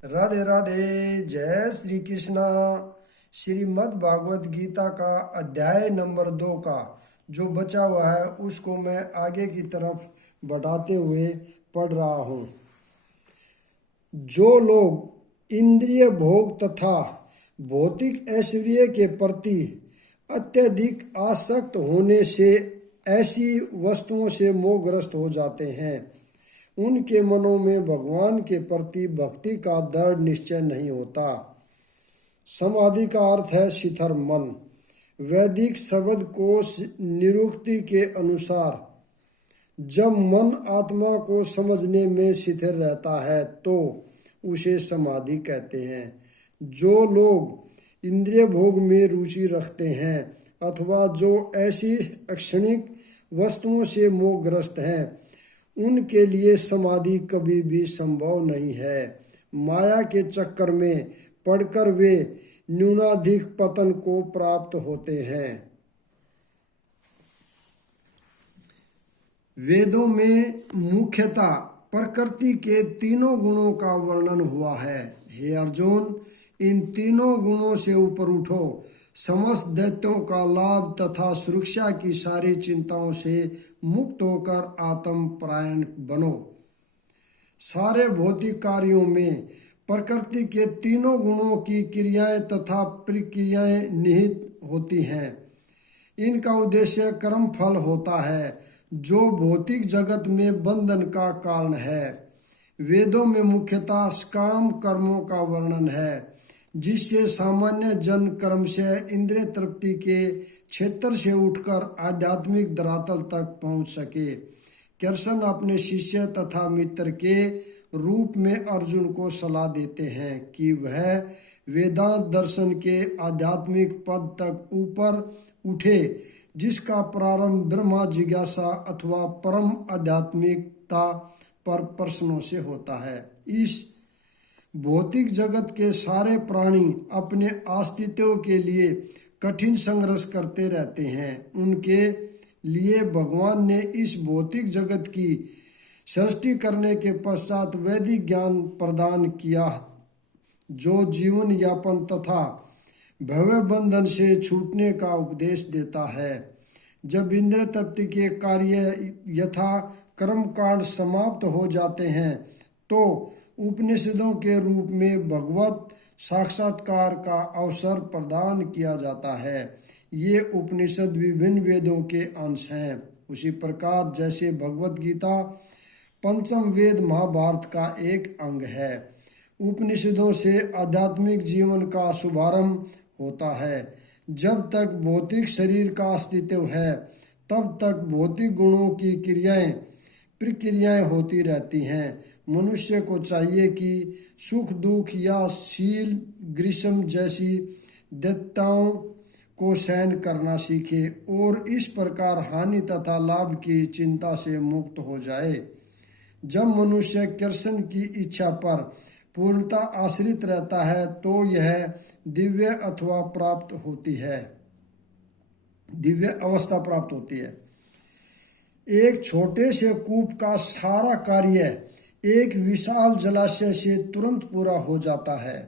राधे राधे। जय श्री कृष्णा। श्रीमद् भागवत गीता का अध्याय नंबर 2 का जो बचा हुआ है उसको मैं आगे की तरफ बढ़ाते हुए पढ़ रहा हूँ। जो लोग इंद्रिय भोग तथा भौतिक ऐश्वर्य के प्रति अत्यधिक आसक्त होने से ऐसी वस्तुओं से मोहग्रस्त हो जाते हैं, उनके मनों में भगवान के प्रति भक्ति का दृढ़ निश्चय नहीं होता। समाधि का अर्थ है शिथिल मन। वैदिक शब्द कोश निरुक्ति के अनुसार जब मन आत्मा को समझने में शिथिल रहता है तो उसे समाधि कहते हैं। जो लोग इंद्रिय भोग में रुचि रखते हैं अथवा जो ऐसी क्षणिक वस्तुओं से मोहग्रस्त हैं, उनके लिए समाधि कभी भी संभव नहीं है। माया के चक्कर में पड़कर वे न्यूनाधिक पतन को प्राप्त होते हैं। वेदों में मुख्यतः प्रकृति के तीनों गुणों का वर्णन हुआ है। हे अर्जुन, इन तीनों गुणों से ऊपर उठो, समस्त दैत्यों का लाभ तथा सुरक्षा की सारी चिंताओं से मुक्त होकर आत्म परायण बनो। सारे भौतिक कार्यों में प्रकृति के तीनों गुणों की क्रियाएं तथा प्रक्रियाएं निहित होती हैं। इनका उद्देश्य कर्म फल होता है जो भौतिक जगत में बंधन का कारण है। वेदों में मुख्यतः काम कर्मों का वर्णन है जिससे सामान्य जन कर्म से इंद्रिय तृप्ति के क्षेत्र से उठकर आध्यात्मिक धरातल तक पहुंच सके। कृष्ण अपने शिष्य तथा मित्र के रूप में अर्जुन को सलाह देते हैं कि वह वेदांत दर्शन के आध्यात्मिक पद तक ऊपर उठे जिसका प्रारंभ ब्रह्मा जिज्ञासा अथवा परम आध्यात्मिकता पर प्रश्नों से होता है। इस भौतिक जगत के सारे प्राणी अपने अस्तित्व के लिए कठिन संघर्ष करते रहते हैं। उनके लिए भगवान ने इस भौतिक जगत की सृष्टि करने के पश्चात वैदिक ज्ञान प्रदान किया जो जीवन यापन तथा भव्य बंधन से छूटने का उपदेश देता है। जब इंद्रिय तृप्ति के कार्य यथा कर्म कांड समाप्त हो जाते हैं तो उपनिषदों के रूप में भगवत साक्षात्कार का अवसर प्रदान किया जाता है। ये उपनिषद विभिन्न वेदों के अंश हैं। उसी प्रकार जैसे भगवत गीता पंचम वेद महाभारत का एक अंग है, उपनिषदों से आध्यात्मिक जीवन का शुभारंभ होता है। जब तक भौतिक शरीर का अस्तित्व है तब तक भौतिक गुणों की प्रक्रियाएं होती रहती हैं। मनुष्य को चाहिए कि सुख दुख या शील ग्रीष्म जैसी दैत्यताओं को सहन करना सीखे और इस प्रकार हानि तथा लाभ की चिंता से मुक्त हो जाए। जब मनुष्य कृष्ण की इच्छा पर पूर्णतः आश्रित रहता है तो यह दिव्य अवस्था प्राप्त होती है। एक छोटे से कूप का सारा कार्य एक विशाल जलाशय से तुरंत पूरा हो जाता है।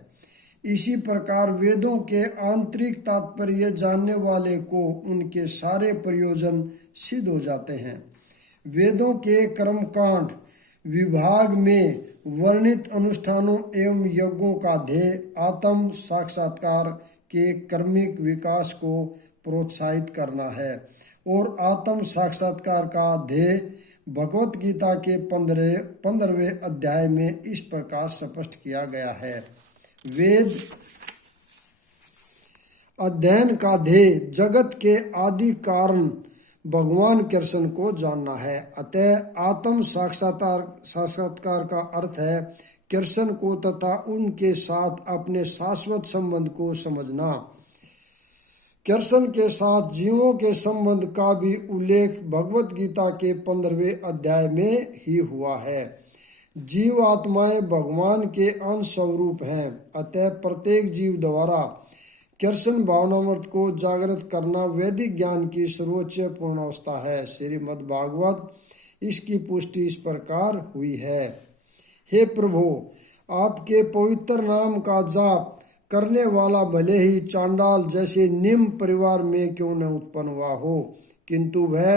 इसी प्रकार वेदों के आंतरिक तात्पर्य जानने वाले को उनके सारे प्रयोजन सिद्ध हो जाते हैं। वेदों के कर्मकांड विभाग में वर्णित अनुष्ठानों एवं यज्ञों का ध्येय आत्म साक्षात्कार के कर्मिक विकास को प्रोत्साहित करना है और आत्म साक्षात्कार का ध्येय भगवत गीता के 15वें अध्याय में इस प्रकार स्पष्ट किया गया है। वेद अध्ययन का ध्येय जगत के आदि कारण भगवान कृष्ण को जानना है। अतः आत्म साक्षात्कार का अर्थ है कृष्ण को तथा उनके साथ अपने शाश्वत संबंध को समझना। कृष्ण के साथ जीवों के संबंध का भी उल्लेख भगवत गीता के 15वें अध्याय में ही हुआ है। जीव आत्माएं भगवान के अंश स्वरूप हैं। अतः प्रत्येक जीव द्वारा कृष्ण भावनामृत को जागृत करना वैदिक ज्ञान की सर्वोच्च पूर्णावस्था है। श्रीमद् भागवत इसकी पुष्टि इस प्रकार हुई है। हे प्रभु, आपके पवित्र नाम का जाप करने वाला भले ही चांडाल जैसे निम्न परिवार में क्यों न उत्पन्न हुआ हो, किंतु वह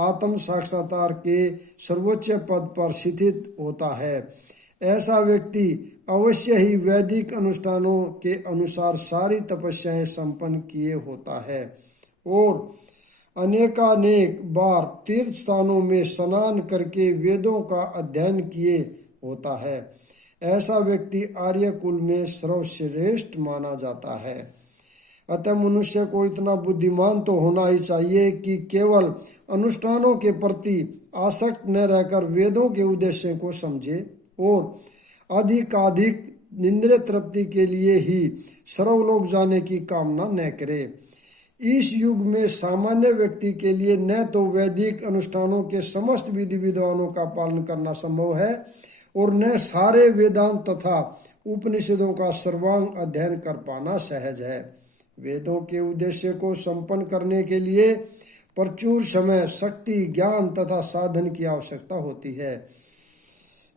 आत्म साक्षात्कार के सर्वोच्च पद पर स्थित होता है। ऐसा व्यक्ति अवश्य ही वैदिक अनुष्ठानों के अनुसार सारी तपस्याएं संपन्न किए होता है और अनेकानेक बार तीर्थ स्थानों में स्नान करके वेदों का अध्ययन किए होता है। ऐसा व्यक्ति आर्य कुल में सर्वश्रेष्ठ माना जाता है। अतः मनुष्य को इतना बुद्धिमान तो होना ही चाहिए कि केवल अनुष्ठानों के प्रति आसक्त न रहकर वेदों के उद्देश्य को समझे और अधिकाधिक इंद्रिय तृप्ति के लिए ही सर्वलोक जाने की कामना न करे। इस युग में सामान्य व्यक्ति के लिए न तो वैदिक अनुष्ठानों के समस्त विधि विधानों का पालन करना संभव है और न सारे वेदांत तथा उपनिषदों का सर्वांग अध्ययन कर पाना सहज है। वेदों के उद्देश्य को संपन्न करने के लिए प्रचुर समय, शक्ति, ज्ञान तथा साधन की आवश्यकता होती है।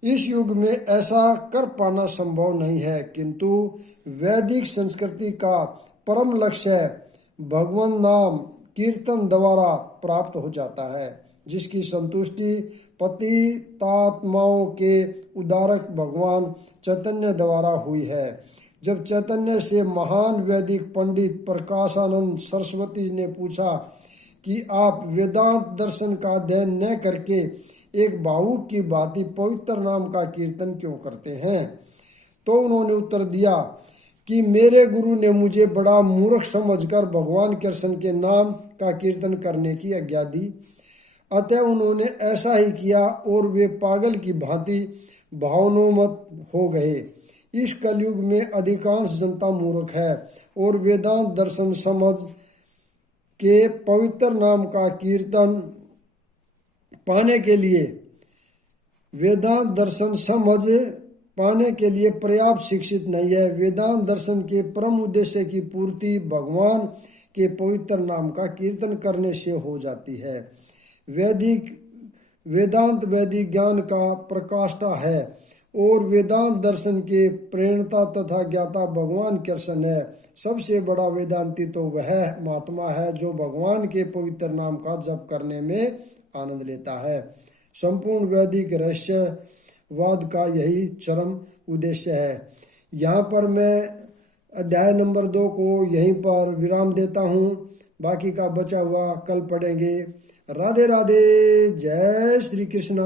इस युग में ऐसा कर पाना संभव नहीं है, किंतु वैदिक संस्कृति का परम लक्ष्य भगवान नाम कीर्तन द्वारा प्राप्त हो जाता है, जिसकी संतुष्टि पतितात्माओं के उद्धारक भगवान चैतन्य द्वारा हुई है। जब चैतन्य से महान वैदिक पंडित प्रकाशानंद सरस्वती ने पूछा कि आप वेदांत दर्शन का अध्ययन न करके एक भावुक की भांति पवित्र नाम का कीर्तन क्यों करते हैं, तो उन्होंने उत्तर दिया कि मेरे गुरु ने मुझे बड़ा मूर्ख समझकर भगवान कृष्ण के नाम का कीर्तन करने की आज्ञा दी। अतः उन्होंने ऐसा ही किया और वे पागल की भांति भावनोन्मत्त हो गए। इस कलयुग में अधिकांश जनता मूर्ख है और वेदांत दर्शन समझ के पवित्र नाम का कीर्तन पाने के लिए पर्याप्त शिक्षित नहीं है। वेदांत दर्शन के परम उद्देश्य की पूर्ति भगवान के पवित्र नाम का कीर्तन करने से हो जाती है। वेदांत वैदिक ज्ञान का प्रकाष्ठा है और वेदांत दर्शन के प्रेरणता तथा ज्ञाता भगवान कृष्ण है। सबसे बड़ा वेदांती तो वह महात्मा है जो भगवान के पवित्र नाम का जप करने में आनंद लेता है। संपूर्ण वैदिक रहस्यवाद का यही चरम उद्देश्य है। यहाँ पर मैं अध्याय नंबर 2 को यहीं पर विराम देता हूँ। बाकी का बचा हुआ कल पढ़ेंगे। राधे राधे। जय श्री कृष्ण।